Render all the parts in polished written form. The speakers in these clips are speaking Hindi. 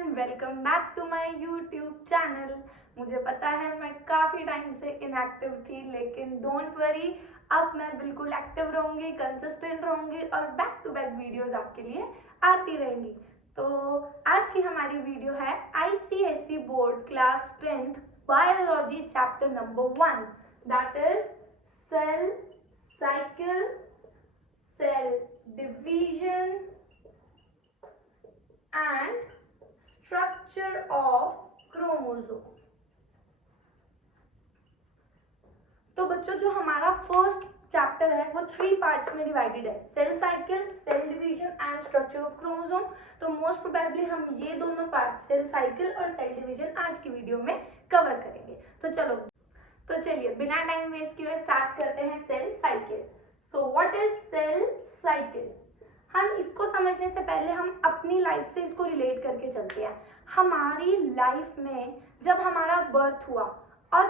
Everyone, welcome back to my YouTube channel. मुझे पता है मैं काफ़ी टाइम से इनएक्टिव थी, लेकिन डोंट वरी, अब मैं बिल्कुल एक्टिव रहूँगी, कंसिस्टेंट रहूँगी और बैक टू बैक वीडियोस आपके लिए आती रहेंगी। तो आज की हमारी वीडियो है ICSE board class 10th biology chapter number 1, that is cell cycle, cell division and structure of chromosome। तो बच्चों, जो हमारा फर्स्ट चैप्टर है वो 3 पार्ट्स में डिवाइडेड है, cell cycle, cell division and structure of chromosome. तो मोस्ट प्रोबेबली हम ये दोनों पार्ट, सेल साइकिल और सेल डिवीजन, आज की वीडियो में कवर करेंगे। तो चलिए बिना टाइम वेस्ट किए स्टार्ट करते हैं cell cycle. So what is cell cycle? हम इसको समझने से पहले हम अपनी लाइफ से इसको रिलेट करके चलते हैं। हमारी लाइफ में जब हमारा बर्थ हुआ और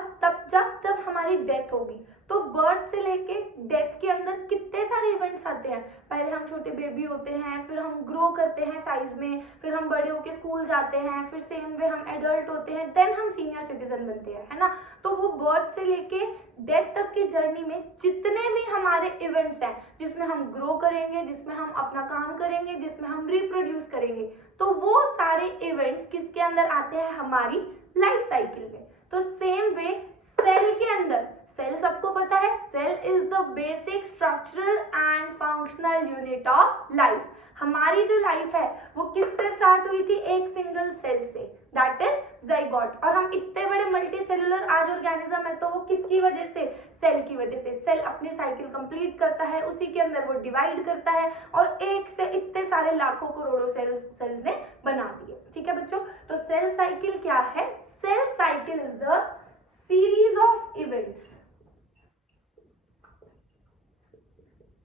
जब हमारी डेथ होगी, तो बर्थ से लेके डेथ के अंदर कितने सारे इवेंट्स आते हैं। पहले हम छोटे बेबी होते हैं, फिर हम ग्रो करते हैं साइज में, फिर हम बड़े होके स्कूल जाते हैं, फिर सेम वे हम एडल्ट होते हैं, देन हम सीनियर सिटीजन बनते हैं, है ना। तो वो बर्थ से लेके डेथ तक की जर्नी में जितने भी हमारे इवेंट्स हैं, जिसमें हम ग्रो करेंगे, जिसमें हम अपना काम करेंगे, जिसमें हम रिप्रोड्यूस करेंगे, तो वो सारे इवेंट्स किसके अंदर आते हैं? हमारी लाइफ साइकिल में। तो सेम वे सेल के अंदर, सेल सबको पता है, cell is the basic structural and functional unit of life. हमारी जो लाइफ है वो किससे स्टार्ट हुई थी? एक सिंगल सेल से, दैट इज जाइगोट। और हम इतने बड़े मल्टी सेलुलर आज ऑर्गेनिज्म है, तो वो किसकी वजह से? सेल की वजह से। सेल अपनी साइकिल कंप्लीट करता है, उसी के अंदर वो डिवाइड करता है और एक से इतने सारे लाखों करोड़ों सेल ने बना दिए। ठीक है बच्चों, तो सेल साइकिल क्या है? Cell cycle is the series of events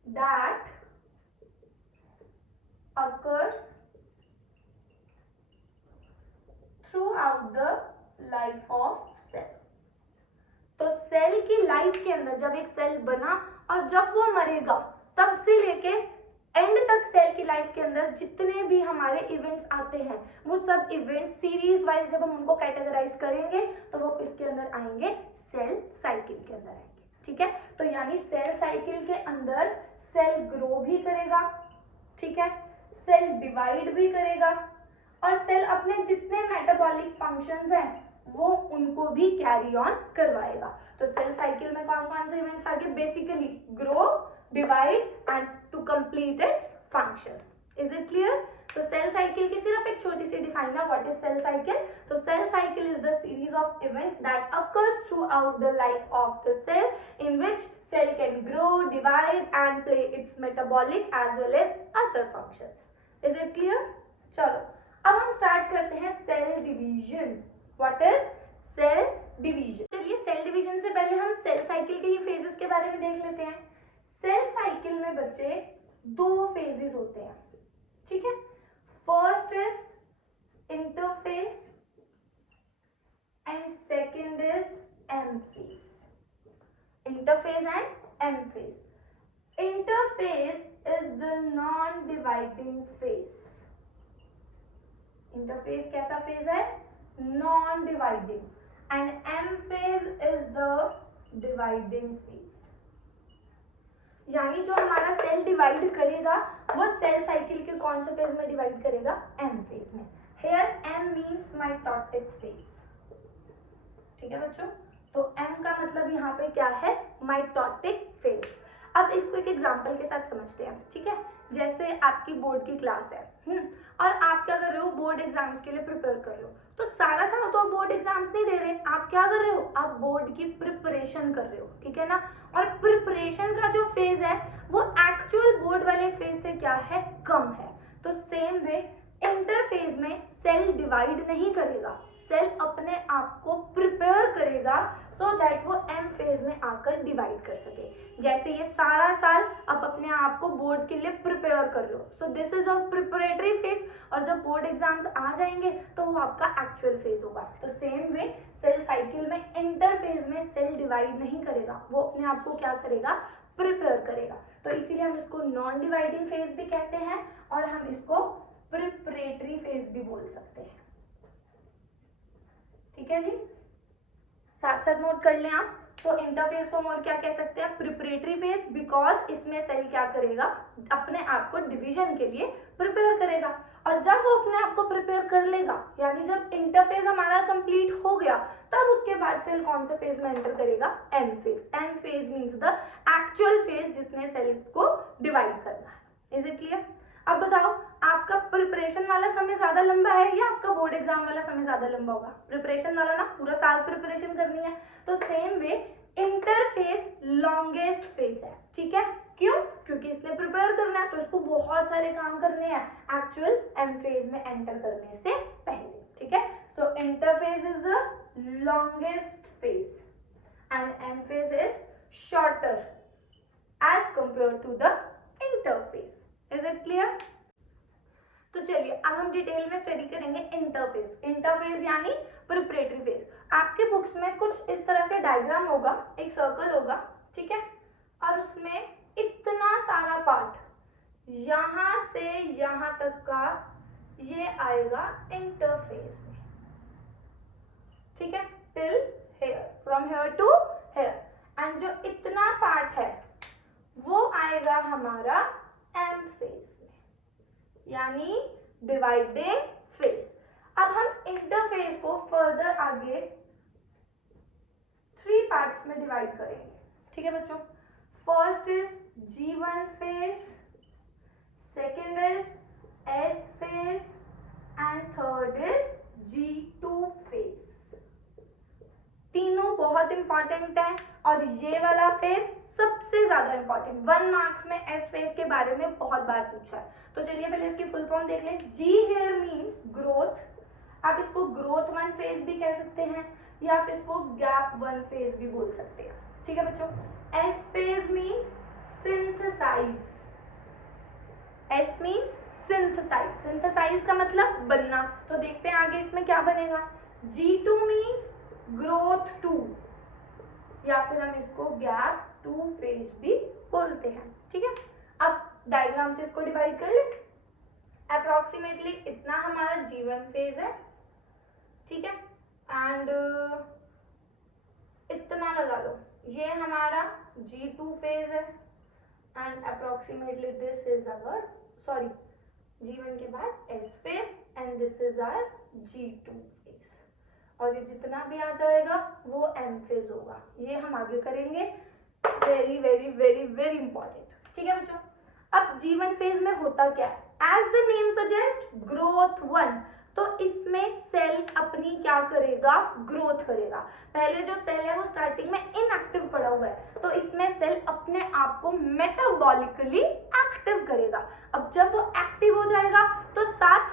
that occurs throughout the life of cell। तो सेल की लाइफ के अंदर जब एक सेल बना और जब वो मरेगा, तब से लेके एंड तक सेल की लाइफ के अंदर जितने भी हमारे इवेंट्स आते हैं, वो सब इवेंट्स सीरीज वाइज जब हम उनको कैटेगराइज करेंगे तो वो किसके अंदर आएंगे? सेल साइकिल के अंदर आएंगे। ठीक है, तो यानी सेल साइकिल के अंदर सेल ग्रो भी करेगा, ठीक है, सेल डिवाइड भी करेगा और सेल अपने जितने मेटाबॉलिक फंक्शंस हैं वो उनको भी कैरी ऑन करवाएगा। तो सेल साइकिल में कौन कौन से इवेंट्स आगे? Basically grow, divide and to complete its function. Is it clear? तो सेल साइकिल की सिर्फ एक छोटी सी डिफाइन है, व्हाट इज सेल साइकिल? तो cell cycle is the series of events that occurs throughout the life of the cell in which cell can grow, divide and play its metabolic as well as other functions. Is it clear? चलो अब हम स्टार्ट करते हैं cell division. What is cell division? चलिए सेल डिवीजन से पहले हम सेल साइकिल के ही फेजेस के बारे में देख लेते हैं। सेल साइकिल में बच्चे 2 फेजेस होते हैं, ठीक है। First is interphase and second is M phase. Interphase and M phase. Interphase is the non-dividing phase. Interphase कैसा phase है? Non-dividing. And M phase is the dividing phase. यानी जो हमारा सेल डिवाइड करेगा वो सेल साइकिल के कौन से फेज में डिवाइड करेगा? M फेज में। Here M means mitotic phase. ठीक है बच्चों, तो M का मतलब यहाँ पे क्या है? Mitotic phase. अब इसको एक एग्जांपल के साथ समझते हैं, ठीक है। जैसे आपकी बोर्ड की क्लास है, और आप क्या कर रहे हो? बोर्ड एग्जाम्स के लिए प्रिपेयर कर रहे हो। तो सारा साल तो आप बोर्ड एग्जाम्स नहीं दे रहे, आप क्या कर रहे हो? आप बोर्ड की प्रिपरेशन कर रहे हो, ठीक है ना। और प्रिपरेशन का जो फेज है वो एक्चुअल बोर्ड वाले फेज से क्या है? कम है। तो सेम वे इंटरफेज में सेल डिवाइड नहीं करेगा, सेल अपने आप को प्रिपेयर करेगा सो दैट वो एम फेज में आकर डिवाइड कर सके। जैसे ये सारा साल आप अपने आप को बोर्ड के लिए प्रिपेयर कर रहे हो, सो this is a preparatory phase, और जब बोर्ड एग्जाम्स आ जाएंगे तो वो आपका एक्चुअल फेज होगा। तो सेम वे सेल साइकिल में इंटर फेज में सेल डिवाइड नहीं करेगा, वो अपने आप को क्या करेगा? प्रिपेयर करेगा। तो इसीलिए हम इसको नॉन डिवाइडिंग फेज भी कहते हैं और हम इसको प्रिपरेटरी फेज भी बोल सकते हैं। ठीक है जी, साथ साथ नोट कर लें आप। तो इंटरफेज को हम और क्या कह सकते हैं, प्रिपरेटरी फेज, बिकॉज इसमें सेल क्या करेगा, अपने आप को डिवीजन के लिए प्रिपेयर करेगा। और जब वो अपने आप को प्रिपेयर कर लेगा, यानी जब इंटरफेज हमारा कंप्लीट हो गया, तब उसके बाद सेल कौन से फेज में एंटर करेगा, M phase. M phase means the actual phase जिसने सेल को डिवाइड करना है। Is it clear? अब बताओ, आपका प्रिपरेशन वाला समय ज्यादा लंबा है या आपका बोर्ड एग्जाम वाला समय ज्यादा लंबा होगा? प्रिपरेशन वाला ना पूरा साल प्रिपरेशन करनी है, तो same way interphase longest phase है। ठीक है, क्यों? क्योंकि इसने प्रिपेयर करना है, तो इसको बहुत सारे काम करने हैं एक्चुअल एम फेज में एंटर करने से पहले। ठीक है, so interphase is the longest phase and M phase is shorter as compare to the interphase. Is it clear? तो चलिए अब हम डिटेल में स्टडी करेंगे इंटरफेज। इंटरफेज यानी प्रिपरेटरी फेज। आपके बुक्स में कुछ इस तरह से डायग्राम होगा, एक सर्कल होगा, ठीक है, और उसमें इतना सारा पार्ट यहां से यहां तक का ये आएगा इंटरफेज में। ठीक है, till here, from here to here, and जो इतना पार्ट है वो आएगा हमारा एम फेज में, यानी डिवाइडिंग फेज। अब हम इंटरफेज को फर्दर आगे 3 पार्ट्स में डिवाइड करेंगे। ठीक है बच्चों, first is G1 phase, second is S phase and third is G2 phase. तीनों बहुत इंपॉर्टेंट है और ये वाला फेज सबसे ज्यादा इंपॉर्टेंट। 1 मार्क्स में एस फेज के बारे में बहुत बार पूछा है, तो चलिए पहले इसकी फुल फॉर्म देख लें। जी हेयर मींस ग्रोथ, आप इसको ग्रोथ 1 फेज भी कह सकते हैं या आप इसको गैप 1 फेज भी बोल सकते हैं। ठीक है बच्चों, S phase means synthesize, S means synthesize, synthesize का मतलब बनना। तो देखते हैं आगे इसमें क्या बनेगा। G2 मींस ग्रोथ 2, या फिर हम इसको गैप 2 फेज भी बोलते हैं। ठीक है, अब डायग्राम से इसको डिवाइड कर ले। अप्रोक्सीमेटली इतना हमारा G1 फेज है, ठीक है, एंड इतना लगा लो, ये हमारा G2 फेज है, and approximately this is our, sorry, G1 के बाद S phase and this is our G2 phase, और ये जितना भी आ जाएगा वो M फेज होगा। ये हम आगे करेंगे, very very very very important. ठीक है बच्चों, अब G1 फेज में होता क्या है, as the name suggest growth 1, तो इसमें सेल अपनी क्या करेगा, ग्रोथ करेगा। पहले जो सेल है वो स्टार्टिंग में इनएक्टिव पड़ा हुआ है, तो इसमें सेल अपने आप को मेटाबॉलिकली एक्टिव करेगा। अब जब वो एक्टिव हो जाएगा तो साथ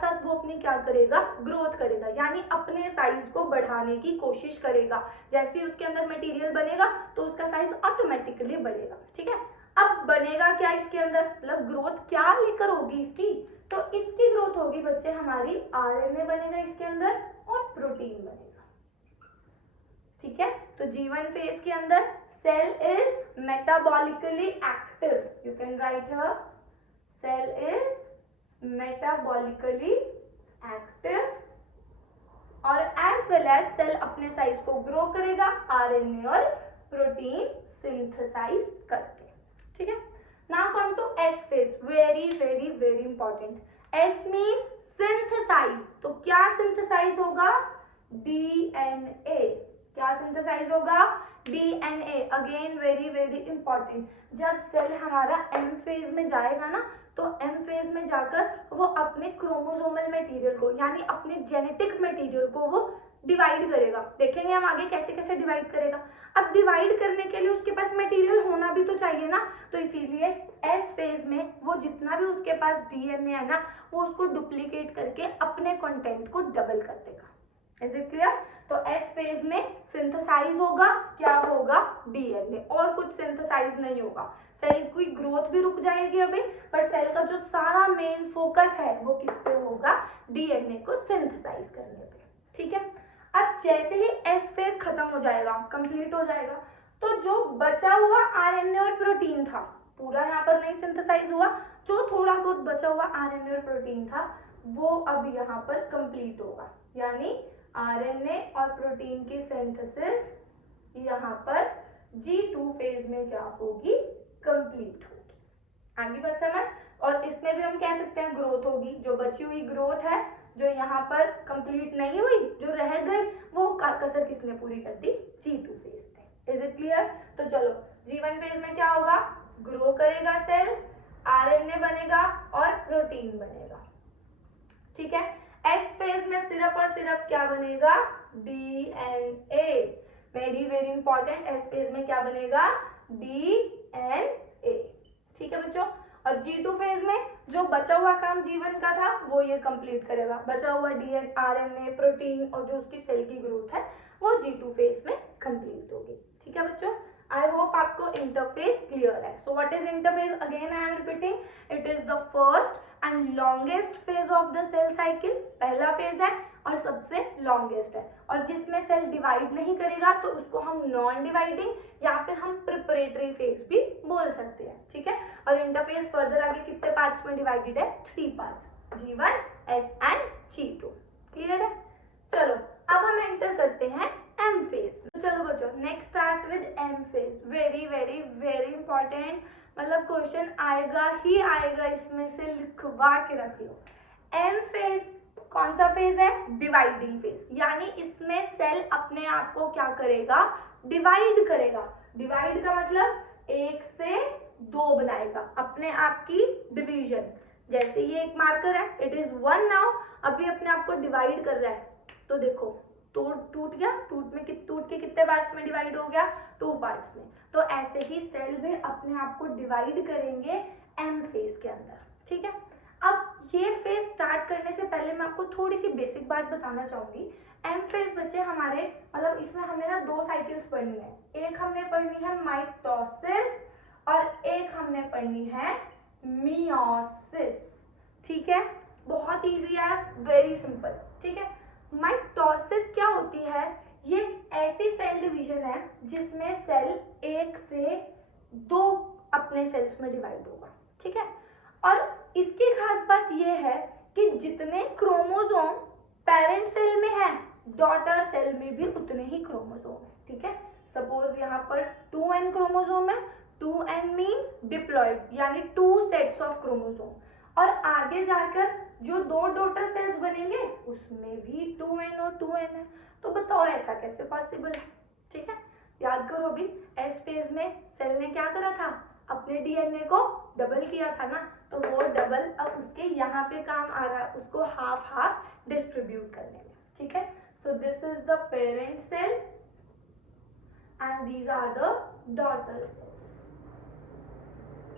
साथ वो अपनी क्या करेगा, ग्रोथ करेगा, यानी अपने साइज को बढ़ाने की कोशिश करेगा। जैसे ही उसके अंदर मटेरियल बनेगा तो उसका साइज ऑटोमेटिकली बढ़ेगा। ठीक है, अब बनेगा क्या इसके अंदर, मतलब ग्रोथ क्या लेकर होगी इसकी, तो इसकी ग्रोथ होगी बच्चे हमारी आरएनए बनेगा इसके अंदर और प्रोटीन बनेगा। ठीक है, तो G1 फेज के अंदर cell is metabolically active, you can write here cell is metabolically active, और एज वेल एज सेल अपने साइज को ग्रो करेगा आरएनए और प्रोटीन सिंथेसाइज करके। ठीक है, now come to S phase, very very very important. S means synthesize, तो क्या सिंथेसाइज होगा, डीएनए। क्या सिंथेसाइज होगा, DNA. Again very very important, जब सेल हमारा एम फेज में जाएगा ना, तो एम फेज में जाकर वो अपने क्रोमोसोमल मटेरियल को, यानी अपने जेनेटिक मटेरियल को वो डिवाइड करेगा। देखेंगे हम आगे कैसे कैसे डिवाइड करेगा। अब डिवाइड करने के लिए उसके पास मटेरियल होना भी तो चाहिए ना, तो इसीलिए एस फेज में वो जितना भी उसके पास डीएनए है ना, वो उसको डुप्लीकेट करके अपने कंटेंट को डबल कर देगा। Is it clear? तो एस फेज में सिंथेसाइज होगा, क्या होगा, डीएनए, और कुछ सिंथेसाइज नहीं होगा। सेल की ग्रोथ भी रुक जाएगी अभी, पर सेल का जो सारा मेन फोकस है वो किस पे होगा, डीएनए को सिंथेसाइज करने पे। ठीक है, अब जैसे ही एस फेज खत्म हो जाएगा, कंप्लीट हो जाएगा, तो जो बचा हुआ आरएनए और प्रोटीन था, पूरा यहाँ पर नहीं सिंथेसाइज हुआ, जो थोड़ा बहुत बचा हुआ आरएनए और प्रोटीन था वो अब यहाँ पर कंप्लीट होगा, यानी आरएनए और प्रोटीन की सिंथेसिस यहाँ पर G2 फेज में क्या होगी, कंप्लीट होगी। आगे बात समझ। और इसमें भी हम कह सकते हैं ग्रोथ होगी, जो बची हुई ग्रोथ है, जो यहाँ पर कंप्लीट नहीं हुई, जो रह गई, वो कसर किसने पूरी कर दी, G2 फेज में। Is it clear? तो चलो G1 फेज में क्या होगा, ग्रो करेगा सेल, आरएनए बनेगा और प्रोटीन बनेगा, ठीक है। एस फेज में सिर्फ और सिर्फ क्या बनेगा, DNA. Very very important, S phase में क्या बनेगा, डीएनए, ठीक है बच्चों। और G2 फेज में जो बचा हुआ काम G1 का था वो ये कंप्लीट करेगा, बचा हुआ डीएनए, आरएनए, प्रोटीन और जो उसकी सेल की ग्रोथ है वो G2 फेज में कंप्लीट होगी, ठीक है बच्चों। आई होप आपको इंटरफेस क्लियर है। So what is interface, again I am repeating, it is the first and longest phase of the cell cycle. पहला फेज है और सबसे लॉन्गेस्ट है, और जिसमें सेल डिवाइड नहीं करेगा तो उसको हम नॉन डिवाइडिंग या फिर हम प्रिपरेटरी फेज भी बोल सकते हैं, ठीक है। और इंटरफेस फर्दर आगे कितने पार्ट्स में डिवाइडेड है, 3 parts, G1, S and G2। Clear है? चलो अब हम एंटर करते हैं M फेज। तो चलो बच्चों next start with M phase. Very very very important, मतलब क्वेश्चन आएगा ही आएगा, इसमें से लिखवा के रख लो। M फेज कौन सा फेज है, डिवाइडिंग फेज, यानी इसमें सेल अपने आप को क्या करेगा, डिवाइड करेगा। डिवाइड का मतलब 1 से 2 बनाएगा, अपने आप की डिवीजन। जैसे ये एक मार्कर है, इट इज 1 नाउ, अभी अपने आप को डिवाइड कर रहा है, तो देखो टूट गया, टूट के कितने पार्ट्स में डिवाइड हो गया, 2 पार्ट्स में। तो ऐसे ही सेल भी अपने आप को डिवाइड करेंगे एम फेज के अंदर, ठीक है। अब ये फेज स्टार्ट करने से पहले मैं आपको थोड़ी सी बेसिक बात बताना चाहूंगी। एम फेज बच्चे हमारे, मतलब इसमें हमने ना 2 साइकिल्स पढ़नी है, एक हमने पढ़नी है माइटोसिस और एक हमने पढ़नी है मियोसिस, ठीक है। बहुत इजी है, वेरी सिंपल, ठीक है। माइटोसिस क्या होती है, ये ऐसी सेल डिवीजन है जिसमें सेल 1 से 2 अपने सेल्स में डिवाइड होगा, ठीक है। और इसकी खास बात ये है कि जितने क्रोमोसोम पेरेंट सेल में है, डॉटर सेल में भी उतने ही क्रोमोसोम है, ठीक है। सपोज यहाँ पर 2n क्रोमोसोम है, 2n मीन्स डिप्लॉयड, यानी 2 सेट्स ऑफ क्रोमोसोम। और आगे जाकर जो 2 डॉटर सेल्स बनेंगे उसमें भी 2n और 2n है। तो बताओ ऐसा कैसे पॉसिबल है, ठीक है। याद करो अभी एस फेज में सेल ने क्या करा था, अपने डीएनए को डबल किया था ना, तो वो डबल अब उसके यहाँ पे काम आ रहा है, उसको हाफ हाफ डिस्ट्रीब्यूट करने में, ठीक है। So this is the parent cell and these are the daughter cells,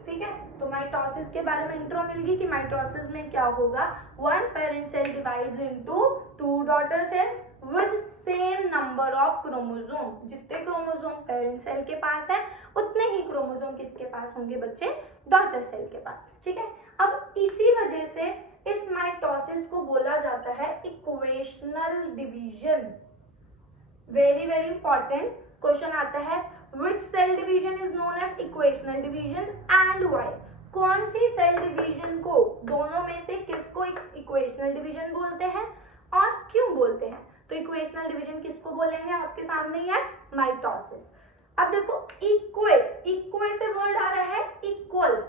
ठीक है। तो माइटोसिस के बारे में इंट्रो मिल गई कि माइटोसिस में क्या होगा, 1 parent cell divides into 2 daughter cells with same number of chromosome. जितने क्रोमोसोम पेरेंट सेल के पास है उतने ही क्रोमोसोम किसके पास होंगे बच्चे, डॉटर सेल के पास, ठीक है। अब इसी वजह से इस माइटोसिस को बोला जाता है equational division. Very very important question आता है, which cell division is known as equational division and why? कौन सी सेल डिवीजन को, दोनों में से किसको इक्वेशनल डिवीजन बोलते हैं और क्यों बोलते हैं? तो इक्वेशनल डिवीजन किसको बोलेंगे, आपके सामने ही है, माइटोसिस। अब देखो इक्वे, इक्वे से वर्ड आ रहा है इक्वल,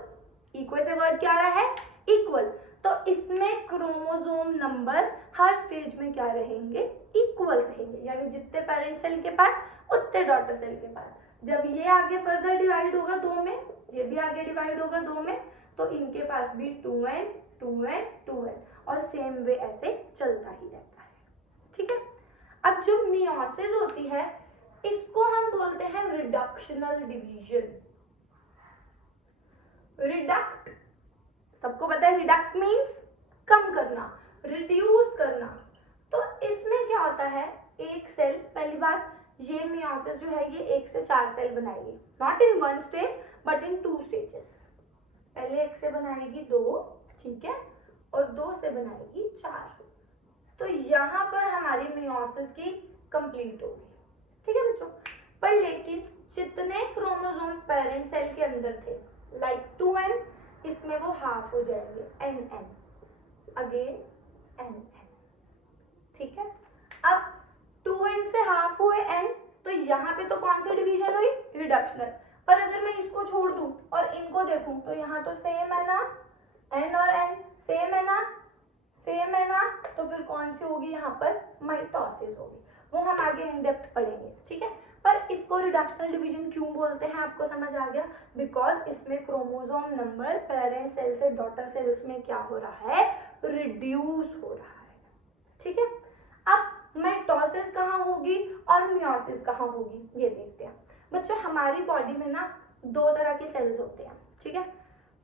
इक्वे से वर्ड क्या आ रहा है, इक्वल। तो इसमें क्रोमोसोम नंबर हर स्टेज में क्या रहेंगे, इक्वल रहेंगे, यानी जितने पेरेंट सेल के पास उतने डॉटर सेल के पास। जब ये आगे फर्दर डिवाइड होगा 2 में, ये भी आगे डिवाइड होगा 2 में, तो इनके पास भी 2n 2n 2n और सेम वे ऐसे चलता ही रहता है, ठीक है। अब जो मियोसिस होती है इसको हम बोलते हैं रिडक्शनल डिवीजन। रिडक्ट, सबको पता है रिडक्ट मीन्स कम करना, रिड्यूस करना। तो इसमें क्या होता है, एक सेल, पहली बात ये मियोसिस जो है ये 1 से 4 सेल बनाएगी, not in 1 stage but in 2 stages. पहले 1 से बनाएगी 2, ठीक है, और 2 से बनाएगी 4। तो यहाँ पर हमारी मियोसिस की कंप्लीट होगी, ठीक है बच्चों। पर लेकिन जितने क्रोमोसोम पेरेंट सेल के अंदर थे, लाइक 2n, इसमें वो हाफ हो जाएंगे, nn, अगेन nn, ठीक है। अब तो यहाँ तो सेम है ना, एन और एन सेम है ना, सेम है ना, तो फिर कौन सी होगी यहाँ पर, माइटोसिस होगी। वो हम आगे इन डेप्थ पढ़ेंगे, ठीक है। पर इसको रिडक्शनल डिवीजन क्यों बोलते हैं, आपको समझ आ गया, बिकॉज इसमें क्रोमोसोम नंबर पेरेंट सेल से डॉटर सेल्स में क्या हो रहा है, रिड्यूस हो रहा है, ठीक है। अब माइटोसिस कहाँ होगी और मियोसिस कहाँ होगी, ये देखते हैं। बच्चों हमारी बॉडी में ना दो तरह के सेल्स होते हैं, ठीक है।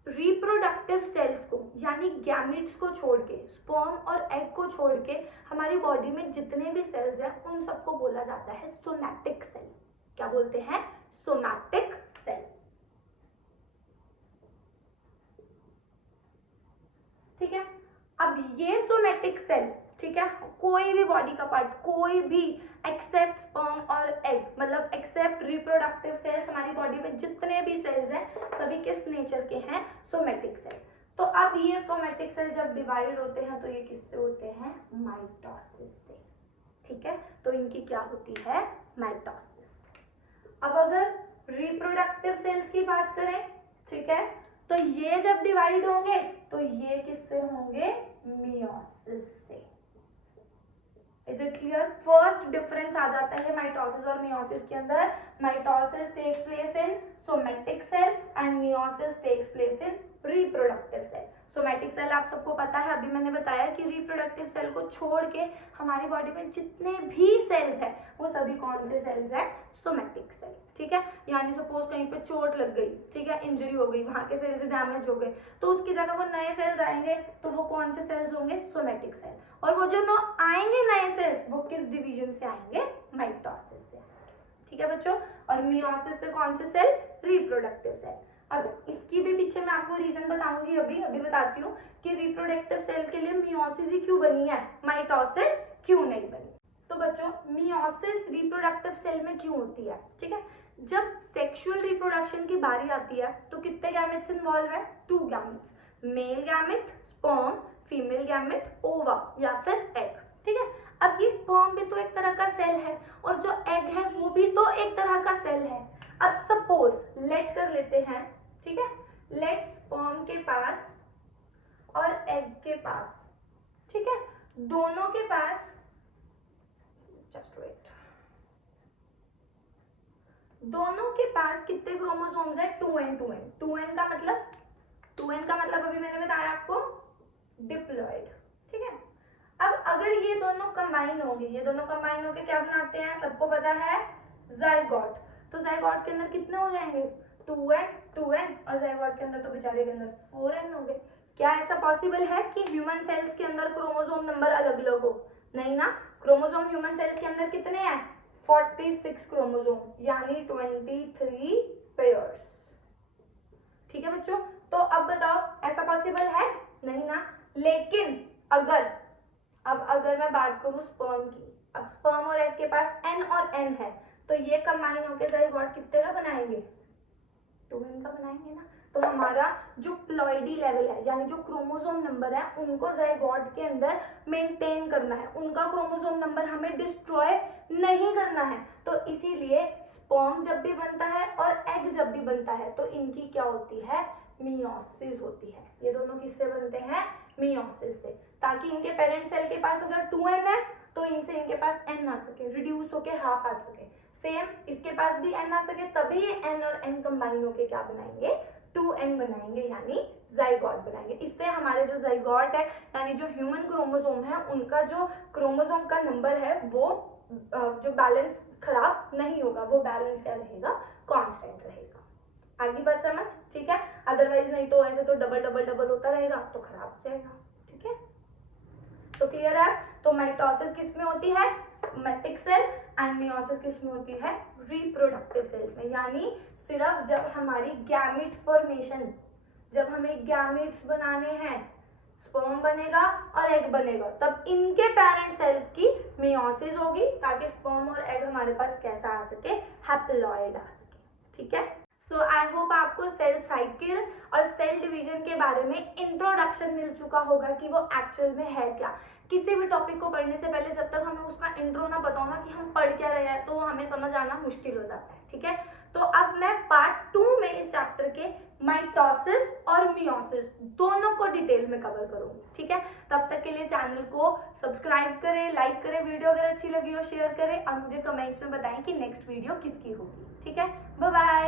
रिप्रोडक्टिव सेल्स को यानी गैमेट्स को छोड़ के, स्पर्म और एग को छोड़ के हमारी बॉडी में जितने भी सेल्स हैं उन सबको बोला जाता है सोमैटिक सेल। क्या बोलते हैं, सोमैटिक सेल, ठीक है। अब ये सोमैटिक सेल, ठीक है, कोई भी बॉडी का पार्ट, कोई भी एक्सेप्ट स्पर्म और एग, मतलब एक्सेप्ट रिप्रोडक्टिव सेल्स, हमारी बॉडी में जितने भी सेल्स हैं सभी किस नेचर के हैं, सोमैटिक सेल। तो अब ये सोमैटिक सेल जब डिवाइड होते हैं तो ये किससे होते हैं, माइटोसिस से, ठीक है। तो इनकी क्या होती है, माइटोसिस। अब अगर रिप्रोडक्टिव सेल्स की बात करें, ठीक है, तो ये जब डिवाइड होंगे तो ये किससे होंगे, मियोसिस से। Is it clear, first difference आ जाता है माइटोसिस और मियोसिस के अंदर। Mitosis takes place in somatic cell and meiosis takes place in reproductive cell. Somatic cell आप सबको पता है, अभी मैंने बताया कि रिप्रोडक्टिव सेल को छोड़ के हमारी बॉडी में जितने भी सेल्स हैं वो सभी कौन से सेल्स हैं, सोमैटिक सेल, ठीक है। यानी सपोज कहीं पे चोट लग गई, ठीक है, इंजरी हो गई, वहां के सेल्स डैमेज हो गए, तो उसकी जगह वो नए सेल्स आएंगे, तो वो कौन से सेल्स होंगे, सोमैटिक सेल। और वो जो आएंगे नए सेल्स वो किस डिवीजन से आएंगे, माइटोसिस से, ठीक है बच्चों। और मियोसिस से कौन से सेल, रिप्रोडक्टिव सेल। अब इसकी भी पीछे मैं आपको रीजन बताऊंगी, अभी बताती हूँ कि रिप्रोडक्टिव सेल के लिए मियोसिस ही क्यों बनी है, माइटोसिस क्यों नहीं बनी। तो बच्चों मियोसिस रिप्रोडक्टिव सेल में क्यों होती है, ठीक है। जब सेक्सुअल रिप्रोडक्शन की बारी आती है तो कितने गैमेट्स इन्वॉल्व है, 2 gametes, male gamete sperm, female gamete ओवा या फिर एग, ठीक है। अब ये स्पर्म भी तो एक तरह का सेल है और जो एग है वो भी तो एक तरह का सेल है। अब सपोज लेट कर लेते हैं, ठीक है, लेट स्पर्म के पास और एग के पास, ठीक है, दोनों के पास, जस्ट वेट, दोनों के पास कितने क्रोमोसोम्स है, 2n 2n। 2n का मतलब, 2n का मतलब अभी मैंने बताया आपको, डिप्लॉयड, ठीक है। अब अगर ये दोनों कंबाइन होंगे, ये दोनों कंबाइन होके क्या बनाते हैं, सबको पता है, जाइगोट। तो जाइगोट के अंदर कितने हो जाएंगे, 2n 2n, और जाइगोट के अंदर तो बेचारे के अंदर 4n हो गए। क्या ऐसा पॉसिबल है कि ह्यूमन सेल्स के अंदर क्रोमोसोम नंबर अलग अलग हो, नहीं ना। क्रोमोसोम ह्यूमन सेल्स के अंदर कितने हैं, 46 क्रोमोसोम, यानी 23 पेयर्स, ठीक है बच्चों। तो अब बताओ ऐसा पॉसिबल है, नहीं ना। लेकिन अगर मैं बात करूं स्पर्म की, अब स्पर्म और एग के पास n और n है, तो ये कंबाइन होकर जाइगोट कितने का बनाएंगे, 2n का बनाएंगे ना। तो हमारा जो प्लॉइडी लेवल है, यानी जो क्रोमोसोम नंबर है, उनको जाइगोट के अंदर मेंटेन करना है, उनका क्रोमोसोम नंबर हमें डिस्ट्रॉय नहीं करना है। तो इसीलिए स्पर्म जब भी बनता है और एग जब भी बनता है तो इनकी क्या होती है, मियोसिस होती है। ये दोनों किससे बनते हैं, मियोसिस से, ताकि इनके पेरेंट सेल के पास अगर 2n है तो इनसे इनके पास n आ सके, रिड्यूस होके हाफ आ सके। सेम इसके पास भी n आ सके, तभी ये n और n कंबाइन होके क्या बनाएंगे, 2n बनाएंगे, यानी जाइगोट बनाएंगे। इससे हमारे जो जाइगोट है, यानी जो ह्यूमन क्रोमोसोम है, उनका जो क्रोमोसोम का नंबर है वो जो बैलेंस खराब नहीं होगा, वो बैलेंस क्या रहेगा, कांस्टेंट रहेगा। आगे बात समझ, ठीक है। अदरवाइज नहीं तो ऐसे तो डबल डबल डबल होता रहेगा तो खराब हो जाएगा, ठीक है। तो क्लियर है। तो माइटोसिस किस में होती है, सोमैटिक सेल, एंड मियोसिस किस में होती है, रिप्रोडक्टिव सेल्स में। यानी सिर्फ जब हमारी गैमेट फॉर्मेशन, जब हमें गैमेट्स बनाने हैं, स्पर्म बनेगा और एग बनेगा, तब इनके पेरेंट सेल की मियोसिस होगी, ताकि स्पर्म और एग हमारे पास कैसा आ सके, हैप्लॉइड आ सके, ठीक है। सो आई होप आपको सेल साइकिल और सेल डिवीजन के बारे में इंट्रोडक्शन मिल चुका होगा कि वो एक्चुअल में है क्या। किसी भी टॉपिक को पढ़ने से पहले जब तक हमें उसका इंट्रो ना पता हो ना कि हम पढ़ क्या रहे हैं तो हमें समझ आना मुश्किल हो जाता है, ठीक है। तो अब मैं पार्ट 2 में इस चैप्टर के माइटोसिस और मियोसिस दोनों को डिटेल में कवर करूंगी, ठीक है। तब तक के लिए चैनल को सब्सक्राइब करें, लाइक करें, वीडियो अगर अच्छी लगी हो शेयर करें और मुझे कमेंट्स में बताएं कि नेक्स्ट वीडियो किसकी होगी, ठीक है। Bye bye.